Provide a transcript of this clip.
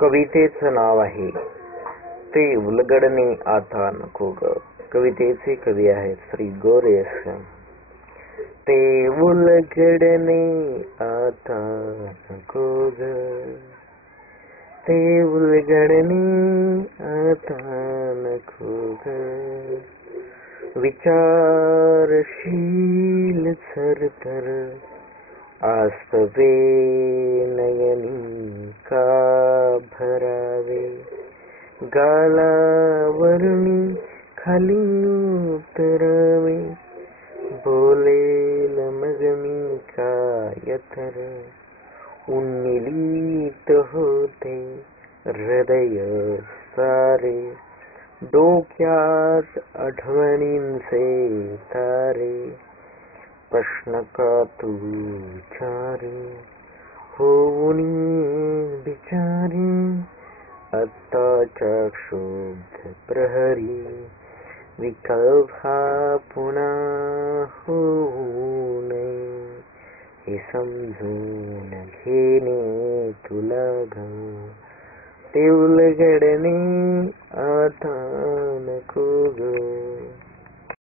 कवितेचं नाव आहे ते उलगडणे आता नको ग. कवितेचे कवी आहेत श्री गोरेस. ते उलगडणे आता नको ग, ते उलगडणे आता नको ग. विचारशील सरतर आसवे नयनी का भरावे. गालावरुनी खाली उतरावे, बोलेल मग मी काय तर. उन्मिलित होते हृदय सारे, डोक्यात आठवणींचे तारे. प्रश्न का तू विचारी, होऊनी बिचारी आत्ताच्या क्षुब्ध प्रहरी. विकल्प हा पुन्हा होऊ नये, हे समजून घेणे तुला ग. ते उलगडणे आता नको ग.